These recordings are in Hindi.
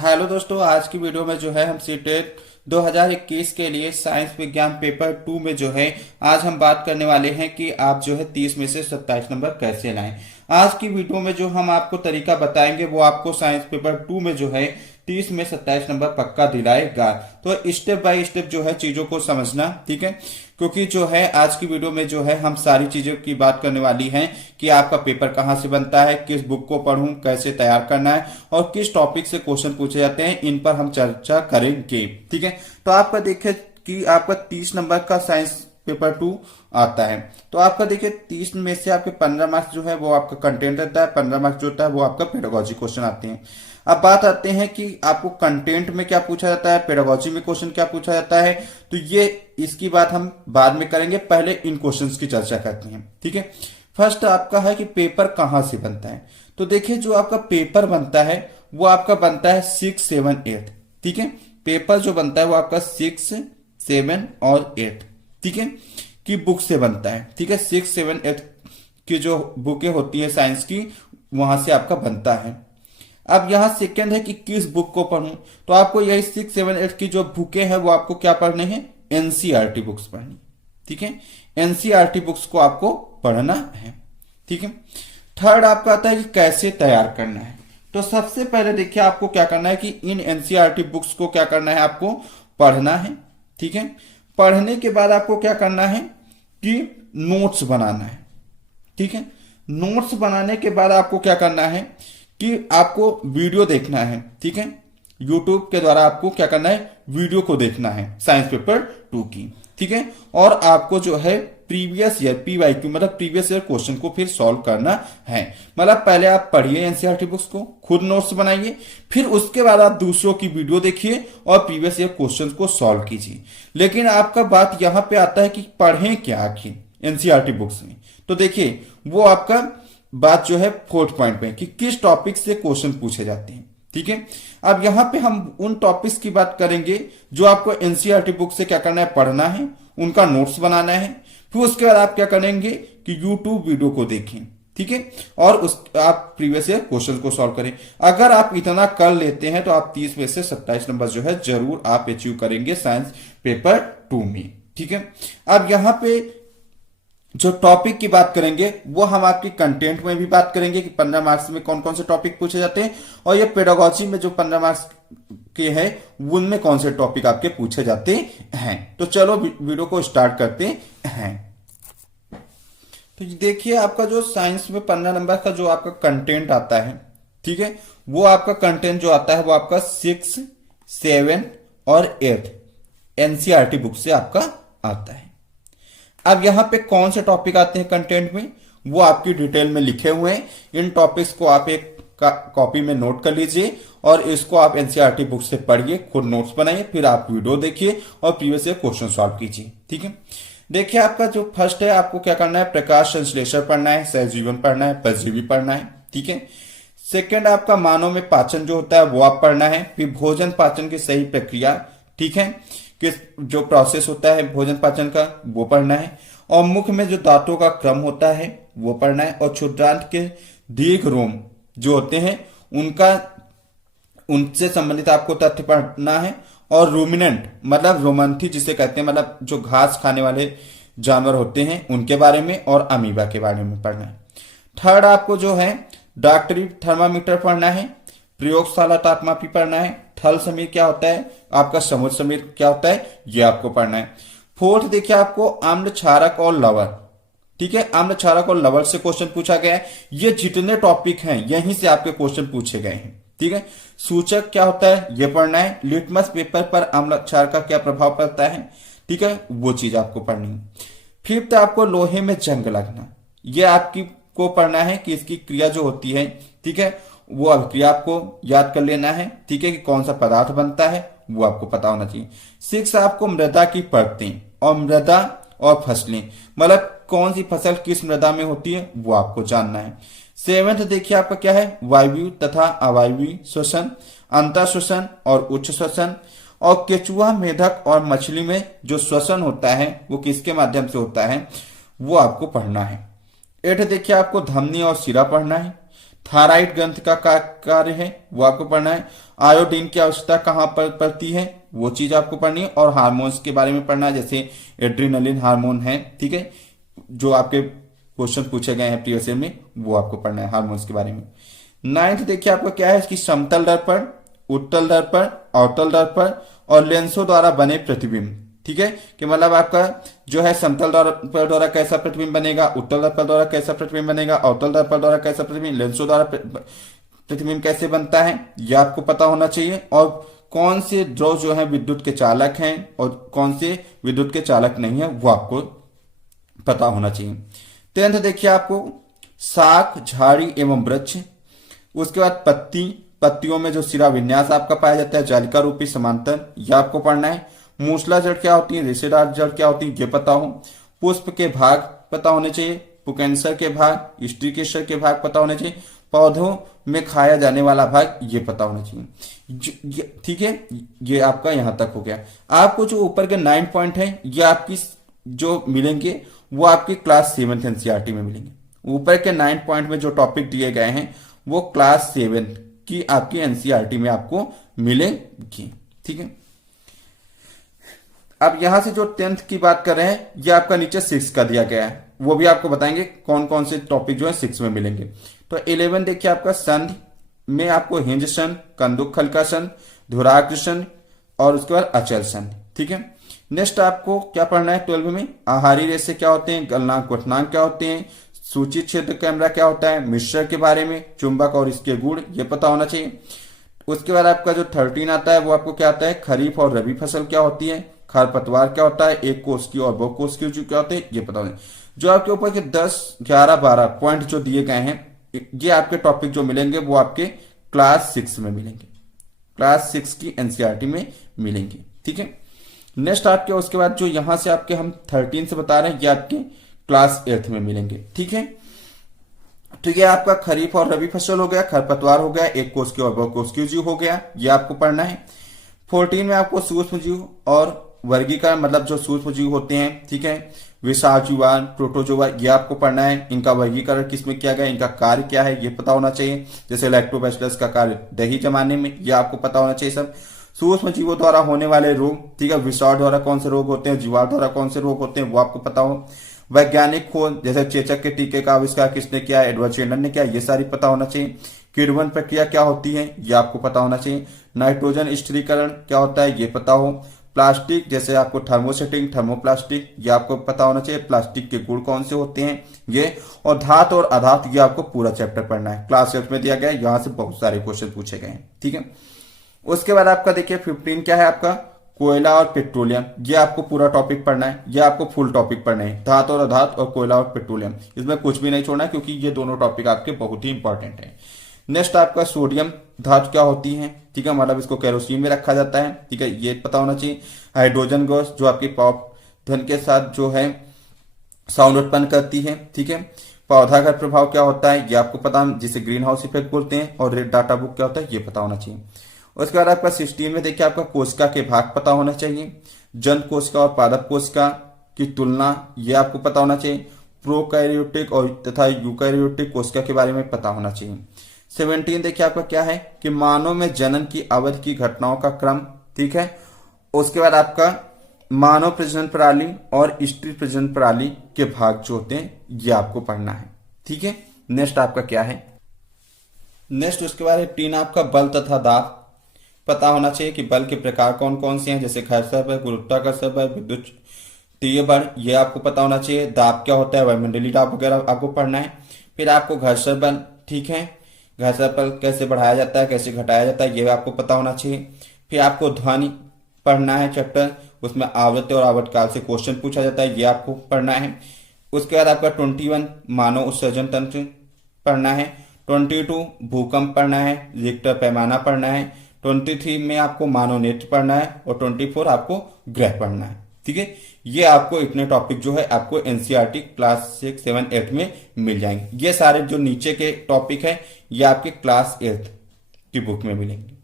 हेलो दोस्तों, आज की वीडियो में जो है हम सीटेट 2021 के लिए साइंस विज्ञान पेपर 2 में जो है आज हम बात करने वाले हैं कि आप जो है 30 में से 27 नंबर कैसे लाएं। आज की वीडियो में जो हम आपको तरीका बताएंगे वो आपको साइंस पेपर 2 में जो है 30 में 27 नंबर पक्का दिलाएगा। तो स्टेप बाय स्टेप जो है चीजों को समझना, ठीक है, क्योंकि जो है आज की वीडियो में जो है हम सारी चीजों की बात करने वाली हैं कि आपका पेपर कहाँ से बनता है, किस बुक को पढूं, कैसे तैयार करना है और किस टॉपिक से क्वेश्चन पूछे जाते हैं, इन पर हम चर्चा करेंगे। ठीक है, तो आपका देखिए कि आपका 30 नंबर का साइंस पेपर 2 आता है। तो आपका देखिए 30 में से आपके 15 मार्क्स जो है वो आपका कंटेंट रहता है, 15 मार्क्स जो होता है वो आपका पेडागोजी क्वेश्चन आते हैं। अब बात आते हैं कि आपको कंटेंट में क्या पूछा जाता है, पेडागोजी में क्वेश्चन क्या पूछा जाता है, तो ये इसकी बात हम बाद में करेंगे, पहले इन क्वेश्चंस की चर्चा करते हैं। ठीक है, फर्स्ट आपका है कि पेपर कहां से बनता है। तो देखिए जो आपका पेपर बनता है वो आपका बनता है 6, 7, 8। ठीक है, पेपर जो बनता है वो आपका 6, 7 और 8, ठीक है, की बुक से बनता है। ठीक है, 6, 7, 8 की जो बुकें होती है साइंस की, वहां से आपका बनता है। अब यहां सेकंड है कि किस बुक को पढ़ूं, तो आपको यही 6, 7, 8 की जो बुकें हैं वो आपको क्या पढ़ने हैं, एनसीईआरटी बुक्स पढ़नी। ठीक है, एनसीईआरटी बुक्स को आपको पढ़ना है। ठीक है, थर्ड आपका आता है कि कैसे तैयार करना है। तो सबसे पहले देखिए आपको क्या करना है कि इन एनसीईआरटी बुक्स को क्या करना है, आपको पढ़ना है। ठीक है, पढ़ने के बाद आपको क्या करना है कि नोट्स बनाना है। ठीक है, नोट्स बनाने के बाद आपको क्या करना है कि आपको वीडियो देखना है। ठीक है, यूट्यूब के द्वारा आपको क्या करना है, वीडियो को देखना है साइंस पेपर 2 की। ठीक है, और आपको जो है प्रीवियस ईयर पीवाईक्यू मतलब प्रीवियस ईयर क्वेश्चन को फिर सॉल्व करना है। मतलब पहले आप पढ़िए एनसीईआरटी बुक्स को, खुद नोट्स बनाइए, फिर उसके बाद आप दूसरों की वीडियो देखिए और प्रीवियस ईयर क्वेश्चन को सॉल्व कीजिए। लेकिन आपका बात यहां पे आता है कि पढ़ें क्या आखिर एनसीईआरटी बुक्स में। तो देखिए वो आपका बात जो है फोर्थ पॉइंट पे कि किस टॉपिक से क्वेश्चन पूछे जाते हैं। ठीक है, अब यहां पे हम उन टॉपिक्स की बात करेंगे जो आपको एनसीईआरटी बुक से क्या करना है, पढ़ना है, उनका नोट्स बनाना है। फिर उसके बाद आप क्या करेंगे कि यूट्यूब वीडियो को देखें। ठीक है, और उस आप प्रीवियस ईयर क्वेश्चन को सॉल्व करें। अगर आप इतना कर लेते हैं तो आप 30 में से 27 नंबर जो है जरूर आप अचीव करेंगे साइंस पेपर 2 में। ठीक है, अब यहां पे जो टॉपिक की बात करेंगे वो हम आपकी कंटेंट में भी बात करेंगे कि 15 मार्क्स में कौन कौन से टॉपिक पूछे जाते हैं, और ये पेडागोजी में जो 15 मार्क्स के हैं उनमें कौन से टॉपिक आपके पूछे जाते हैं। तो चलो वीडियो को स्टार्ट करते हैं। तो देखिए आपका जो साइंस में 15 नंबर का जो आपका कंटेंट आता है, ठीक है, वो आपका कंटेंट जो आता है वो आपका 6, 7 और 8 एनसीईआरटी बुक से आपका आता है। अब यहां पे कौन से टॉपिक आते हैं कंटेंट में, वो आपकी डिटेल में लिखे हुए हैं। इन टॉपिक्स को आप एक कॉपी में नोट कर लीजिए और इसको आप एनसीईआरटी बुक से पढ़िए, खुद नोट्स बनाइए, फिर आप वीडियो देखिए और प्रीवियस ईयर क्वेश्चन सॉल्व कीजिए। ठीक है, देखिए आपका जो फर्स्ट है आपको क्या करना है, प्रकाश संश्लेषण पढ़ना है, सहजीवन पढ़ना है, परजीवी पढ़ना है। ठीक है, सेकेंड आपका मानव में पाचन जो होता है वो आप पढ़ना है। फिर भोजन पाचन की सही प्रक्रिया, ठीक है, किस जो प्रोसेस होता है भोजन पाचन का वो पढ़ना है। और मुख में जो दांतों का क्रम होता है वो पढ़ना है। और क्षुद्रांत के दीर्घ रोम जो होते हैं उनका उनसे संबंधित आपको तथ्य पढ़ना है। और रूमिनेंट मतलब रोमंथी जिसे कहते हैं, मतलब जो घास खाने वाले जानवर होते हैं उनके बारे में, और अमीबा के बारे में पढ़ना है। थर्ड आपको जो है डॉक्टरी थर्मामीटर पढ़ना है, प्रयोगशाला तापमापी पढ़ना है। थल समीर क्या होता है, आपका समुद्र समीर क्या होता है, ये आपको पढ़ना है। फोर्थ देखिए आपको अम्ल क्षारक और लवण, ठीक है, अम्ल क्षारक और लवण से क्वेश्चन पूछा गया है। ये जितने टॉपिक हैं यहीं से आपके क्वेश्चन पूछे गए हैं। ठीक है, सूचक क्या होता है ये पढ़ना है। लिटमस पेपर पर अम्ल क्षार का क्या प्रभाव पड़ता है, ठीक है, वो चीज आपको पढ़नी है। फिफ्थ आपको लोहे में जंग लगना, ये आपकी को पढ़ना है कि इसकी क्रिया जो होती है, ठीक है, वो अभिक्रिया आपको याद कर लेना है। ठीक है, कि कौन सा पदार्थ बनता है वो आपको पता होना चाहिए। 6 आपको मृदा की परतें और मृदा और फसलें, मतलब कौन सी फसल किस मृदा में होती है वो आपको जानना है। 7th देखिए आपका क्या है, वायवीय तथा अवायवीय श्वसन, अंतर श्वसन और उच्च श्वसन। और केचुआ, मेढक और मछली में जो श्वसन होता है वो किसके माध्यम से होता है वो आपको पढ़ना है। 8th देखिए आपको धमनी और सिरा पढ़ना है। थायराइड ग्रंथ का कार्य है वो आपको पढ़ना है। आयोडीन की आवश्यकता कहाँ पर पड़ती है वो चीज आपको पढ़नी है। और हार्मोन्स के बारे में पढ़ना है, जैसे एड्रीनलिन हार्मोन है, ठीक है, जो आपके क्वेश्चन पूछे गए हैं प्रीवियस ईयर में, वो आपको पढ़ना है हार्मोन्स के बारे में। 9th देखिए आपका क्या है, इसकी समतल दर्पण, उत्तल दर्पण, अवतल दर्पण और लेंसों द्वारा बने प्रतिबिंब, ठीक है, कि मतलब आपका जो है समतल दर्पण द्वारा कैसा प्रतिबिंब बनेगा, उत्तल दर्पण द्वारा कैसा प्रतिबिंब बनेगा, अवतल दर्पण द्वारा कैसा प्रतिबिंब, लेंसों द्वारा प्रतिबिंब कैसे बनता है, यह आपको पता होना चाहिए। और कौन से ध्रुव जो है विद्युत के चालक हैं और कौन से विद्युत के चालक नहीं है वो आपको पता होना चाहिए। 10th देखिए आपको शाख, झाड़ी एवं वृक्ष, उसके बाद पत्तियों में जो सिरा विन्यास आपका पाया जाता है, जालिका रूपी समांतर, यह आपको पढ़ना है। मूसला जड़ क्या होती है, रेशेदार जड़ क्या होती है, ये पता हो। पुष्प के भाग पता होने चाहिए, पुकेंसर के भाग, स्त्रीकेसर के भाग पता होने चाहिए, पौधों में खाया जाने वाला भाग ये पता होना चाहिए, ठीक है। ये आपका यहां तक हो गया। आपको जो ऊपर के 9 पॉइंट है ये आपकी जो मिलेंगे वो आपकी क्लास 7th एनसीईआरटी में मिलेंगे। ऊपर के 9 पॉइंट में जो टॉपिक दिए गए हैं वो क्लास 7 की आपकी एनसीईआरटी में आपको मिलेंगी, ठीक है। अब यहां से जो 10th की बात कर रहे हैं ये आपका नीचे 6 का दिया गया है, वो भी आपको बताएंगे कौन कौन से टॉपिक जो है 6 में मिलेंगे। तो 11 देखिए आपका संधि में आपको हिंज संधि, कंदुक खलका संधि, धुराग्र संधि और उसके बाद अचल संधि, ठीक है। नेक्स्ट आपको क्या पढ़ना है 12 में, आहारी रेशे क्या होते हैं, गलनांक क्वथनांक क्या होते हैं, सूची क्षेत्र कैमरा क्या होता है, मिश्र के बारे में, चुंबक और इसके गुण ये पता होना चाहिए। उसके बाद आपका जो 13 आता है वो आपको क्या आता है, खरीफ और रबी फसल क्या होती है, खरपतवार क्या होता है, एक कोष की और बहु कोष की क्या होते हैं ये पता होना। जो आपके ऊपर के 10, 11, 12 पॉइंट जो दिए गए हैं ये आपके टॉपिक जो मिलेंगे वो आपके क्लास 6 में मिलेंगे, क्लास 6 की एनसीईआरटी में मिलेंगे, ठीक है। नेक्स्ट आपके उसके बाद जो यहां से आपके हम 13 से बता रहे हैं ये आपके क्लास 8 में मिलेंगे, ठीक है। तो ये आपका खरीफ और रबी फसल हो गया, खरपतवार हो गया, एक कोष की और बहु कोष की जीव हो गया, ये आपको पढ़ना है। 14 में आपको सूक्ष्म जीव और वर्गीकरण, मतलब जो सूक्ष्म जीव होते हैं, ठीक है, विषाजुआ, प्रोटोजोआ, ये आपको पढ़ना है। इनका वर्गीकरण किसमें किया गया, इनका कार्य क्या है ये पता होना चाहिए। जैसे लैक्टोबैसिलस का कार्य दही जमाने में, ये आपको पता होना चाहिए सब। सूक्ष्म जीवों द्वारा होने वाले रोग, ठीक है, विषाणु द्वारा कौन से रोग होते हैं, जीवाणु द्वारा कौन से रोग होते हैं वो आपको पता हो। वैज्ञानिक खोज, जैसे चेचक के टीके का आविष्कार किसने किया, एडवर्ड जेनर ने किया, ये सारी पता होना चाहिए। किण्वन प्रक्रिया क्या होती है ये आपको पता होना चाहिए। नाइट्रोजन स्थिरीकरण क्या होता है ये पता हो। प्लास्टिक, जैसे आपको थर्मोसेटिंग, थर्मोप्लास्टिक, ये आपको पता होना चाहिए। प्लास्टिक के गुण कौन से होते हैं ये, और धातु और अधातु, ये आपको पूरा चैप्टर पढ़ना है, क्लास 8 में दिया गया है, यहां से बहुत सारे क्वेश्चन पूछे गए हैं, ठीक है। उसके बाद आपका देखिए 15 क्या है आपका, कोयला और पेट्रोलियम, ये आपको पूरा टॉपिक पढ़ना है, ये आपको फुल टॉपिक पढ़ना है, धातु और अधातु और कोयला और पेट्रोलियम, इसमें कुछ भी नहीं छोड़ना है क्योंकि ये दोनों टॉपिक आपके बहुत ही इंपॉर्टेंट है। नेक्स्ट आपका सोडियम धातु क्या होती है, ठीक है, मतलब इसको केरोसिन में रखा जाता है, ठीक है, ये पता होना चाहिए। हाइड्रोजन गैस जो आपकी पॉपधन के साथ जो है साउंड उत्पन्न करती है, ठीक है। पौधागत प्रभाव क्या होता है ये आपको पता, जिसे ग्रीन हाउस इफेक्ट बोलते हैं। और रेड डाटा बुक क्या होता है ये पता होना चाहिए। उसके बाद आपका 16 में देखिए आपका कोशिका के भाग पता होना चाहिए। जन कोशिका और पादप कोशिका की तुलना ये आपको पता होना चाहिए। प्रोकैरियोटिक और तथा यूकैरियोटिक कोशिका के बारे में पता होना चाहिए। 17 देखिए आपका क्या है कि मानव में जनन की अवधि की घटनाओं का क्रम, ठीक है। उसके बाद आपका मानव प्रजनन प्रणाली और स्त्री प्रजनन प्रणाली के भाग जो होते हैं ये आपको पढ़ना है, ठीक है। नेक्स्ट आपका क्या है, नेक्स्ट उसके बाद 18 आपका बल तथा दाब पता होना चाहिए कि बल के प्रकार कौन कौन से हैं, जैसे घर्षण बल, गुरुत्वाकर्षण बल, विद्युतीय बल, ये आपको पता होना चाहिए। दाब क्या होता है, वायुमंडलीय दाब वगैरह आपको पढ़ना है। फिर आपको घर्षण बल, ठीक है, घर्षण बल कैसे बढ़ाया जाता है, कैसे घटाया जाता है, ये आपको पता होना चाहिए। फिर आपको ध्वनि पढ़ना है चैप्टर, उसमें आवृत्ति और आवर्तकाल से क्वेश्चन पूछा जाता है, ये आपको पढ़ना है। उसके बाद आपका 21 मानव उत्सर्जन तंत्र पढ़ना है। 22 भूकंप पढ़ना है, रिक्टर पैमाना पढ़ना है। 23 में आपको मानव नेत्र पढ़ना है और 24 आपको ग्रह पढ़ना है, ठीक है। ये आपको इतने टॉपिक जो है आपको एनसीईआरटी क्लास 6, 7, 8 में मिल जाएंगे। ये सारे जो नीचे के टॉपिक है ये आपके क्लास 8 की बुक में मिलेंगे,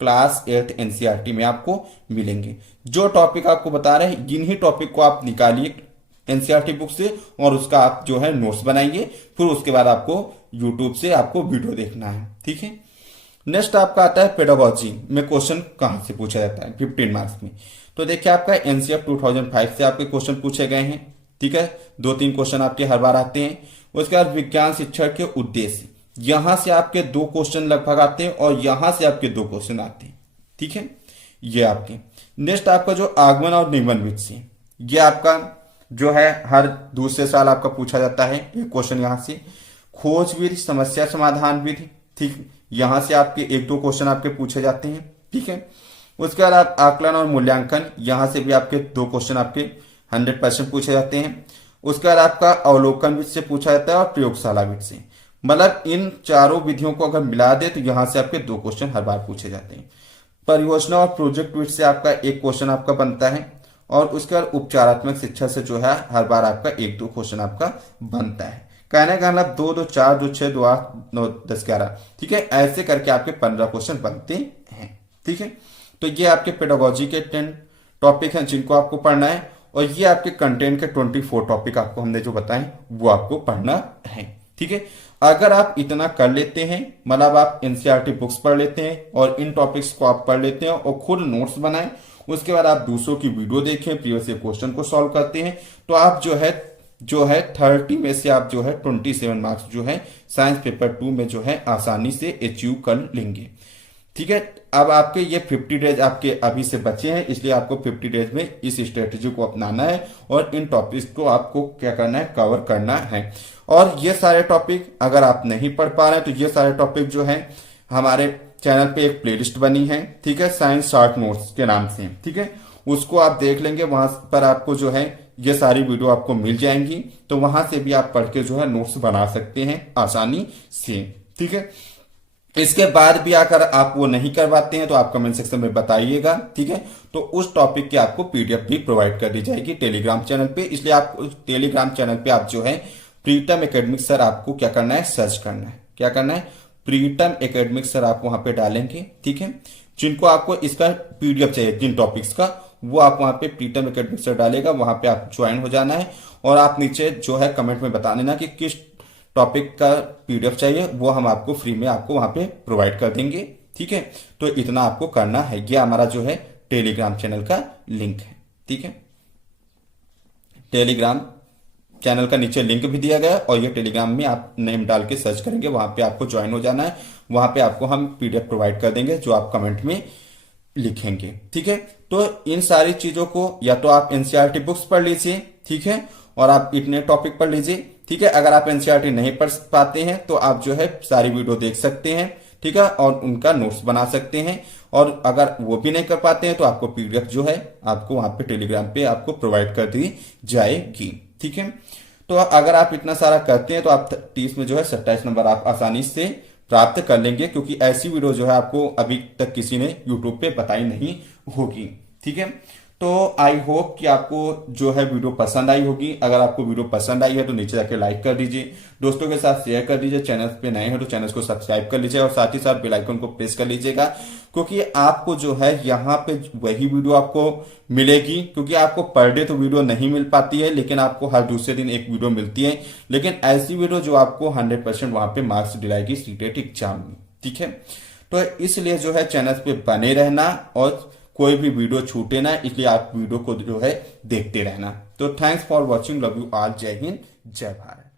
क्लास 8 एनसीईआरटी में आपको मिलेंगे। जो टॉपिक आपको बता रहे हैं इन्हीं टॉपिक को आप निकालिए एनसीईआरटी बुक से और उसका आप जो है नोट्स बनाइए, फिर उसके बाद आपको यूट्यूब से आपको वीडियो देखना है। ठीक है, नेक्स्ट आपका आता है पेडागोजी में क्वेश्चन कहाँ से पूछा जाता है 15 मार्क्स में। तो देखिए आपका एनसीएफ 2005 से आपके क्वेश्चन पूछे गए हैं। ठीक है, 2-3 क्वेश्चन आपके हर बार आते हैं। उसके बाद विज्ञान शिक्षण के उद्देश्य, यहां से आपके 2 क्वेश्चन लगभग आते हैं और यहां से आपके 2 क्वेश्चन आते हैं। ठीक है, ये आपके। नेक्स्ट आपका जो आगमन और निगमन विधि से, ये आपका जो है हर दूसरे साल आपका पूछा जाता है एक क्वेश्चन यहां से। खोज विधि, समस्या समाधान विधि, ठीक, यहां से आपके 1-2 क्वेश्चन आपके पूछे जाते हैं। ठीक है, उसके बाद आप आकलन और मूल्यांकन, यहां से भी आपके 2 क्वेश्चन आपके 100% पूछे जाते हैं। उसके बाद आपका अवलोकन विधि से पूछा जाता है और प्रयोगशाला विधि से। मतलब इन चारों विधियों को अगर मिला दे तो यहां से आपके 2 क्वेश्चन हर बार पूछे जाते हैं। परियोजना और प्रोजेक्ट विधि से आपका 1 क्वेश्चन आपका बनता है और उसके बाद उपचारात्मक शिक्षा से जो है हर बार आपका 1-2 क्वेश्चन आपका बनता है। कहने का मतलब 2, 2, 4, 2, 6, 2, 8, 9, 10, 11। ठीक है, ऐसे करके आपके 15 क्वेश्चन बनते हैं। ठीक है, तो ये आपके पेडागोजी के 10 टॉपिक हैं जिनको आपको पढ़ना है और ये आपके कंटेंट के 24 टॉपिक आपको हमने जो बताए वो आपको पढ़ना है। ठीक है, अगर आप इतना कर लेते हैं, मतलब आप एनसीईआरटी बुक्स पढ़ लेते हैं और इन टॉपिक्स को आप पढ़ लेते हैं और खुद नोट्स बनाएं, उसके बाद आप दूसरों की वीडियो देखें, प्रीवियस ईयर क्वेश्चन को सॉल्व करते हैं, तो आप जो है 30 में से आप जो है 27 मार्क्स जो है साइंस पेपर 2 में जो है आसानी से अचीव कर लेंगे। ठीक है, अब आपके ये 50 डेज आपके अभी से बचे हैं, इसलिए आपको 50 डेज में इस स्ट्रेटेजी को अपनाना है और इन टॉपिक्स को आपको क्या करना है, कवर करना है। और ये सारे टॉपिक अगर आप नहीं पढ़ पा रहे हैं तो ये सारे टॉपिक जो है हमारे चैनल पे एक प्लेलिस्ट बनी है। ठीक है, साइंस शॉर्ट नोट्स के नाम से। ठीक है, उसको आप देख लेंगे, वहां पर आपको जो है ये सारी वीडियो आपको मिल जाएंगी, तो वहां से भी आप पढ़ के जो है नोट्स बना सकते हैं आसानी से। ठीक है, इसके बाद भी अगर आप वो नहीं कर पाते हैं तो आप कमेंट सेक्शन में बताइएगा। ठीक है, तो उस टॉपिक की आपको पीडीएफ भी प्रोवाइड कर दी जाएगी टेलीग्राम चैनल पे। इसलिए आप टेलीग्राम चैनल पे आप जो है प्रीतम एकेडमिक सर आपको क्या करना है, सर्च करना है। क्या करना है, प्रीतम एकेडमिक सर आप वहां पे डालेंगे। ठीक है, जिनको आपको इसका पीडीएफ चाहिए जिन टॉपिक्स का, वो आप वहां पे प्रीतम एकेडमिक सर डालेगा, वहां पे आप ज्वाइन हो जाना है और आप नीचे जो है कमेंट में बता देना कि किस टॉपिक का पीडीएफ चाहिए, वो हम आपको फ्री में आपको वहां पे प्रोवाइड कर देंगे। ठीक है, तो इतना आपको करना है। ये हमारा जो है टेलीग्राम चैनल का लिंक है। ठीक है, टेलीग्राम चैनल का नीचे लिंक भी दिया गया है और ये टेलीग्राम में आप नेम डाल के सर्च करेंगे, वहां पे आपको ज्वाइन हो जाना है। वहां पे आपको हम पीडीएफ प्रोवाइड कर देंगे जो आप कमेंट में लिखेंगे। ठीक है, तो इन सारी चीजों को या तो आप एनसीईआरटी बुक्स पढ़ लीजिए, ठीक है, और आप इतने टॉपिक पढ़ लीजिए। ठीक है, अगर आप एनसीईआरटी नहीं पढ़ पाते हैं तो आप जो है सारी वीडियो देख सकते हैं। ठीक है, और उनका नोट्स बना सकते हैं। और अगर वो भी नहीं कर पाते हैं तो आपको पीडीएफ जो है आपको वहां पे टेलीग्राम पे आपको प्रोवाइड कर दी जाएगी। ठीक है, तो अगर आप इतना सारा करते हैं तो आप 30 में जो है 27 नंबर आप आसानी से प्राप्त कर लेंगे, क्योंकि ऐसी वीडियो जो है आपको अभी तक किसी ने यूट्यूब पे बताई नहीं होगी। ठीक है, तो आई होप कि आपको जो है वीडियो पसंद आई होगी। अगर आपको वीडियो पसंद आई है तो नीचे जाके लाइक कर दीजिए, दोस्तों के साथ शेयर कर दीजिए, चैनल पे नए हो तो चैनल को सब्सक्राइब कर लीजिए और साथ ही साथ बेल आइकन को प्रेस कर लीजिएगा, क्योंकि आपको जो है यहाँ पे वही वीडियो आपको मिलेगी। क्योंकि आपको पर डे तो वीडियो नहीं मिल पाती है, लेकिन आपको हर दूसरे दिन एक वीडियो मिलती है, लेकिन ऐसी वीडियो जो आपको 100% वहां पे मार्क्स दिलाएगी सीटेट एग्जाम में। ठीक है, तो इसलिए जो है चैनल पे बने रहना और कोई भी वीडियो छूटे ना, इसलिए आप वीडियो को जो है देखते रहना। तो thanks for watching, love you all, जय हिंद, जय भारत।